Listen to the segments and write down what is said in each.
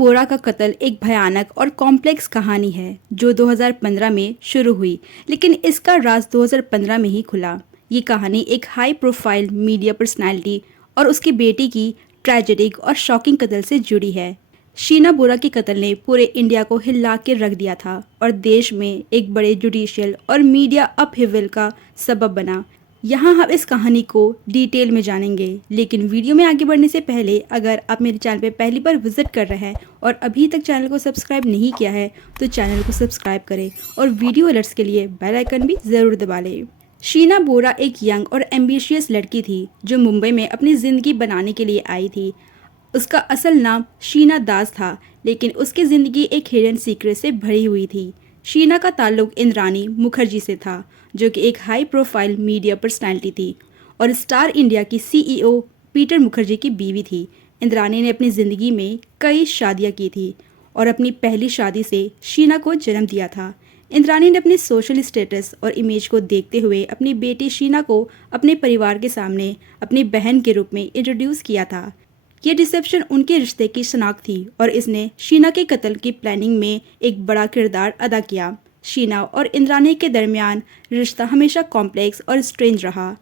बोरा का कत्ल एक भयानक और कॉम्प्लेक्स कहानी है जो 2015 में शुरू हुई, लेकिन इसका राज 2015 में ही खुला। ये कहानी एक हाई प्रोफाइल मीडिया पर्सनालिटी और उसकी बेटी की ट्रेजेडिक और शॉकिंग कत्ल से जुड़ी है। शीना बोरा के कत्ल ने पूरे इंडिया को हिला के रख दिया था और देश में एक बड़े जुडिशियल और मीडिया अपहिवल का सबब बना। यहाँ हम इस कहानी को डिटेल में जानेंगे, लेकिन वीडियो में आगे बढ़ने से पहले अगर आप मेरे चैनल पे पहली बार विजिट कर रहे हैं और अभी तक चैनल को सब्सक्राइब नहीं किया है तो चैनल को सब्सक्राइब करें और वीडियो अलर्ट्स के लिए बेल आइकन भी ज़रूर दबा लें। शीना बोरा एक यंग और एम्बिशियस लड़की थी जो मुंबई में अपनी ज़िंदगी बनाने के लिए आई थी। उसका असल नाम शीना दास था, लेकिन उसकी ज़िंदगी एक हिडन सीक्रेट से भरी हुई थी। शीना का ताल्लुक इंद्रानी मुखर्जी से था, जो कि एक हाई प्रोफाइल मीडिया पर्सनालिटी थी और स्टार इंडिया की सीईओ पीटर मुखर्जी की बीवी थी। इंद्रानी ने अपनी ज़िंदगी में कई शादियां की थी और अपनी पहली शादी से शीना को जन्म दिया था। इंद्रानी ने अपने सोशल स्टेटस और इमेज को देखते हुए अपनी बेटी शीना को अपने परिवार के सामने अपनी बहन के रूप में इंट्रोड्यूस किया था। ये डिसेप्शन उनके रिश्ते की शनाख्त थी और इसने शीना के कत्ल की प्लानिंग में एक बड़ा किरदार अदा किया। शीना और इंद्रानी के दरमियान रिश्ता हमेशा कॉम्प्लेक्स और स्ट्रेंज रहा।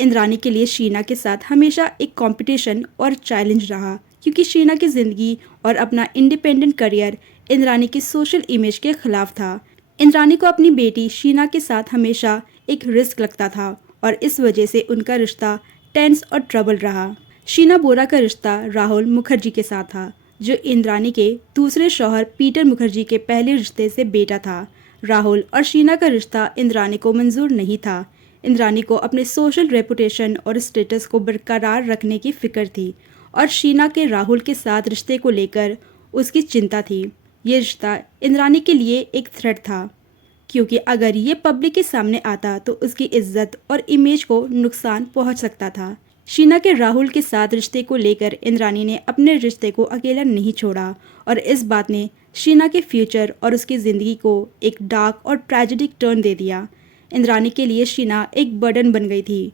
इंद्रानी के लिए शीना के साथ हमेशा एक कंपटीशन और चैलेंज रहा, क्योंकि शीना की ज़िंदगी और अपना इंडिपेंडेंट करियर इंद्रानी की सोशल इमेज के खिलाफ था। इंद्रानी को अपनी बेटी शीना के साथ हमेशा एक रिस्क लगता था और इस वजह से उनका रिश्ता टेंस और ट्रबल रहा। शीना बोरा का रिश्ता राहुल मुखर्जी के साथ था, जो इंद्रानी के दूसरे शौहर पीटर मुखर्जी के पहले रिश्ते से बेटा था। राहुल और शीना का रिश्ता इंद्रानी को मंजूर नहीं था। इंद्रानी को अपने सोशल रेपुटेशन और स्टेटस को बरकरार रखने की फिक्र थी और शीना के राहुल के साथ रिश्ते को लेकर उसकी चिंता थी। ये रिश्ता इंद्रानी के लिए एक थ्रेट था, क्योंकि अगर ये पब्लिक के सामने आता तो उसकी इज्जत और इमेज को नुकसान पहुंच सकता था। शीना के राहुल के साथ रिश्ते को लेकर इंद्रानी ने अपने रिश्ते को अकेला नहीं छोड़ा और इस बात ने शीना के फ्यूचर और उसकी ज़िंदगी को एक डार्क और ट्रेजेडिक टर्न दे दिया। इंद्रानी के लिए शीना एक बर्डन बन गई थी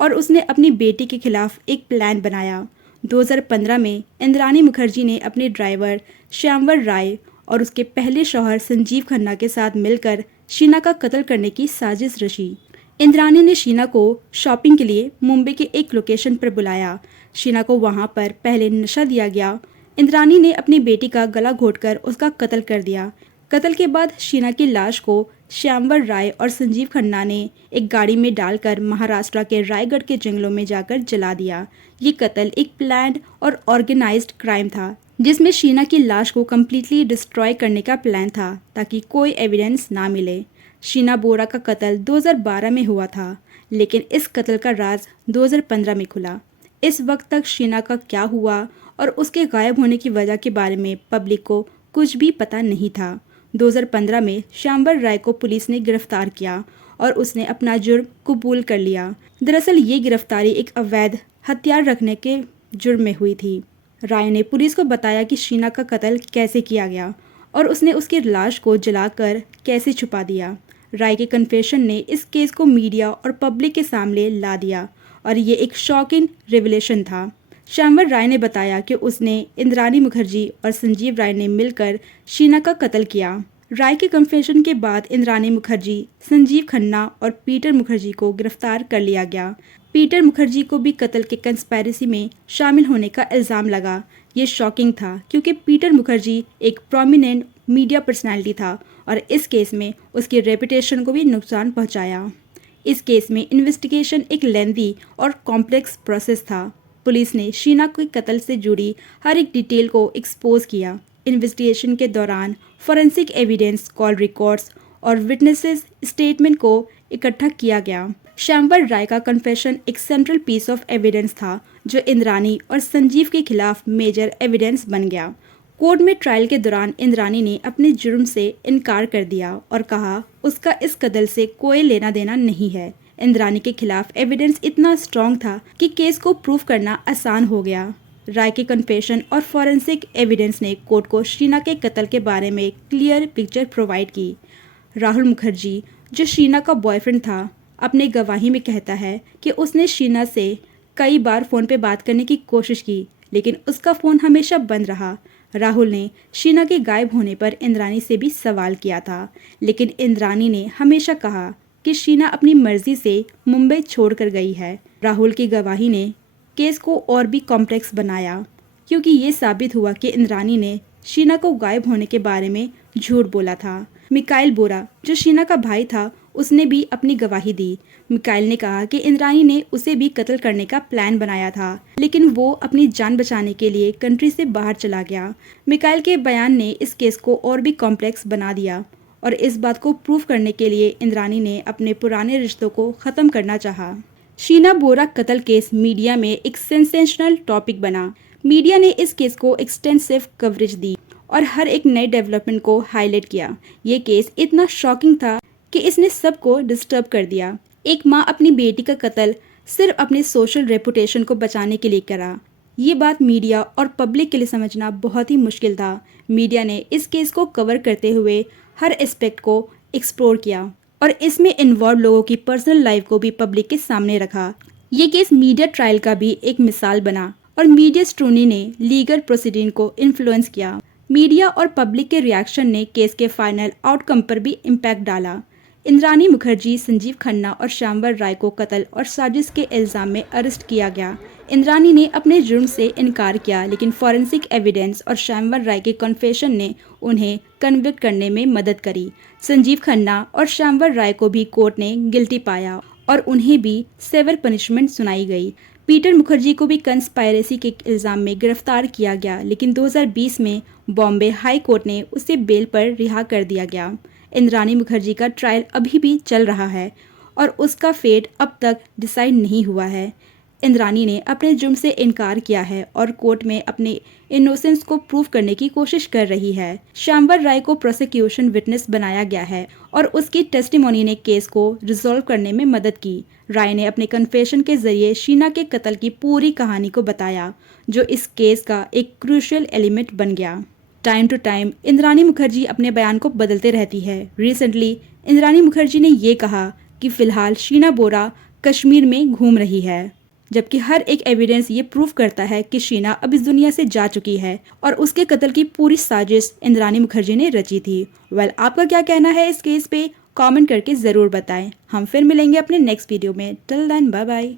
और उसने अपनी बेटी के खिलाफ एक प्लान बनाया। 2015 में इंद्रानी मुखर्जी ने अपने ड्राइवर श्यामवर राय और उसके पहले शौहर संजीव खन्ना के साथ मिलकर शीना का कत्ल करने की साजिश रची। इंद्रानी ने शीना को शॉपिंग के लिए मुंबई के एक लोकेशन पर बुलाया। शीना को वहां पर पहले नशा दिया गया। इंद्रानी ने अपनी बेटी का गला घोंटकर उसका कत्ल कर दिया। कत्ल के बाद शीना की लाश को श्यामवर राय और संजीव खन्ना ने एक गाड़ी में डालकर महाराष्ट्र के रायगढ़ के जंगलों में जाकर जला दिया। ये कत्ल एक प्लान्ड और ऑर्गेनाइज्ड क्राइम था, जिसमें शीना की लाश को कम्प्लीटली डिस्ट्रॉय करने का प्लान था ताकि कोई एविडेंस ना मिले। शीना बोरा का कत्ल 2012 में हुआ था, लेकिन इस कत्ल का राज 2015 में खुला। इस वक्त तक शीना का क्या हुआ और उसके गायब होने की वजह के बारे में पब्लिक को कुछ भी पता नहीं था। 2015 में श्यामवर राय को पुलिस ने गिरफ्तार किया और उसने अपना जुर्म कबूल कर लिया। दरअसल ये गिरफ्तारी एक अवैध हथियार रखने के जुर्म में हुई थी। राय ने पुलिस को बताया कि शीना का कत्ल कैसे किया गया और उसने उसकी लाश को जलाकर कैसे छुपा दिया। राय के कन्फेशन ने इस केस को मीडिया और पब्लिक के सामने ला दिया और ये एक शॉकिंग रिवलेशन था। श्यामवर राय ने बताया कि उसने इंद्रानी मुखर्जी और संजीव राय ने मिलकर शीना का कत्ल किया। राय के कन्फेशन के बाद इंद्रानी मुखर्जी, संजीव खन्ना और पीटर मुखर्जी को गिरफ्तार कर लिया गया। पीटर मुखर्जी को भी कत्ल के कंस्पायरेसी में शामिल होने का इल्ज़ाम लगा। ये शॉकिंग था, क्योंकि पीटर मुखर्जी एक प्रोमिनेंट मीडिया पर्सनालिटी था और इस केस में उसकी रेपुटेशन को भी नुकसान पहुंचाया। इस केस में इन्वेस्टिगेशन एक लेंथी और कॉम्प्लेक्स प्रोसेस था। पुलिस ने शीना के कत्ल से जुड़ी हर एक डिटेल को एक्सपोज किया। इन्वेस्टिगेशन के दौरान फॉरेंसिक एविडेंस, कॉल रिकॉर्ड्स और विटनेसेस स्टेटमेंट को इकट्ठा किया गया। श्यामवर राय का कन्फेशन एक सेंट्रल पीस ऑफ एविडेंस था, जो इंद्रानी और संजीव के खिलाफ मेजर एविडेंस बन गया। कोर्ट में ट्रायल के दौरान इंद्रानी ने अपने जुर्म से इनकार कर दिया और कहा उसका इस कत्ल से कोई लेना देना नहीं है। इंद्रानी के खिलाफ एविडेंस इतना स्ट्रॉन्ग था कि केस को प्रूव करना आसान हो गया। राय के कन्फेशन और फॉरेंसिक एविडेंस ने कोर्ट को शीना के कत्ल के बारे में क्लियर पिक्चर प्रोवाइड की। राहुल मुखर्जी, जो शीना का बॉयफ्रेंड था, अपने गवाही में कहता है कि उसने शीना से कई बार फ़ोन पे बात करने की कोशिश की, लेकिन उसका फ़ोन हमेशा बंद रहा। राहुल ने शीना के गायब होने पर इंद्राणी से भी सवाल किया था, लेकिन इंद्राणी ने हमेशा कहा कि शीना अपनी मर्जी से मुंबई छोड़कर गई है। राहुल की गवाही ने केस को और भी कॉम्प्लेक्स बनाया, क्योंकि ये साबित हुआ कि इंद्राणी ने शीना को गायब होने के बारे में झूठ बोला था। मिकाइल बोरा, जो शीना का भाई था, उसने भी अपनी गवाही दी। मिकाइल ने कहा कि इंद्राणी ने उसे भी कत्ल करने का प्लान बनाया था, लेकिन वो अपनी जान बचाने के लिए कंट्री से बाहर चला गया। मिकाइल के बयान ने इस केस को और भी कॉम्प्लेक्स बना दिया और इस बात को प्रूव करने के लिए इंद्राणी ने अपने पुराने रिश्तों को ख़त्म करना चाहा। शीना बोरा कत्ल केस मीडिया में एक सेंसेशनल टॉपिक बना। मीडिया ने इस केस को एक्सटेंसिव कवरेज दी और हर एक नए डेवलपमेंट को हाईलाइट किया। ये केस इतना शॉकिंग था कि इसने सबको डिस्टर्ब कर दिया। एक माँ अपनी बेटी का कत्ल सिर्फ अपने सोशल रेपुटेशन को बचाने के लिए करा। ये बात मीडिया और पब्लिक के लिए समझना बहुत ही मुश्किल था। मीडिया ने इस केस को कवर करते हुए हर एस्पेक्ट को एक्सप्लोर किया और इसमें इन्वॉल्व लोगों की पर्सनल लाइफ को भी पब्लिक के सामने रखा। ये केस मीडिया ट्रायल का भी एक मिसाल बना और मीडिया स्क्रूटनी ने लीगल प्रोसीडिंग को इन्फ्लुएंस किया। मीडिया और पब्लिक के रिएक्शन ने केस के फाइनल आउटकम पर भी इम्पैक्ट डाला। इंद्राणी मुखर्जी, संजीव खन्ना और श्यामवर राय को कत्ल और साजिश के इल्ज़ाम में अरेस्ट किया गया। इंद्राणी ने अपने जुर्म से इनकार किया, लेकिन फॉरेंसिक एविडेंस और श्यामवर राय के कन्फेशन ने उन्हें कन्विक्ट करने में मदद करी। संजीव खन्ना और श्यामवर राय को भी कोर्ट ने गिल्टी पाया और उन्हें भी सेवर पनिशमेंट सुनाई गई। पीटर मुखर्जी को भी कंस्पायरेसी के इल्ज़ाम में गिरफ्तार किया गया, लेकिन 2020 में बॉम्बे हाई कोर्ट ने उसे बेल पर रिहा कर दिया गया। इंद्राणी मुखर्जी का ट्रायल अभी भी चल रहा है और उसका फेट अब तक डिसाइड नहीं हुआ है। इंद्राणी ने अपने जुर्म से इनकार किया है और कोर्ट में अपने इनोसेंस को प्रूव करने की कोशिश कर रही है। श्यामवर राय को प्रोसिक्यूशन विटनेस बनाया गया है और उसकी टेस्टिमोनी ने केस को रिजॉल्व करने में मदद की। राय ने अपने कन्फेशन के जरिए शीना के कत्ल की पूरी कहानी को बताया, जो इस केस का एक क्रूशियल एलिमेंट बन गया। Time to time Indrani Mukherjee अपने बयान को बदलते रहती है। रिसेंटली इंद्राणी मुखर्जी ने ये कहा कि फिलहाल शीना बोरा कश्मीर में घूम रही है, जबकि हर एक एविडेंस ये प्रूव करता है कि शीना अब इस दुनिया से जा चुकी है और उसके कत्ल की पूरी साजिश इंद्राणी मुखर्जी ने रची थी। आपका क्या कहना है इस केस पे? कमेंट करके ज़रूर बताएं। हम फिर मिलेंगे अपने नेक्स्ट वीडियो में। Till then, bye bye.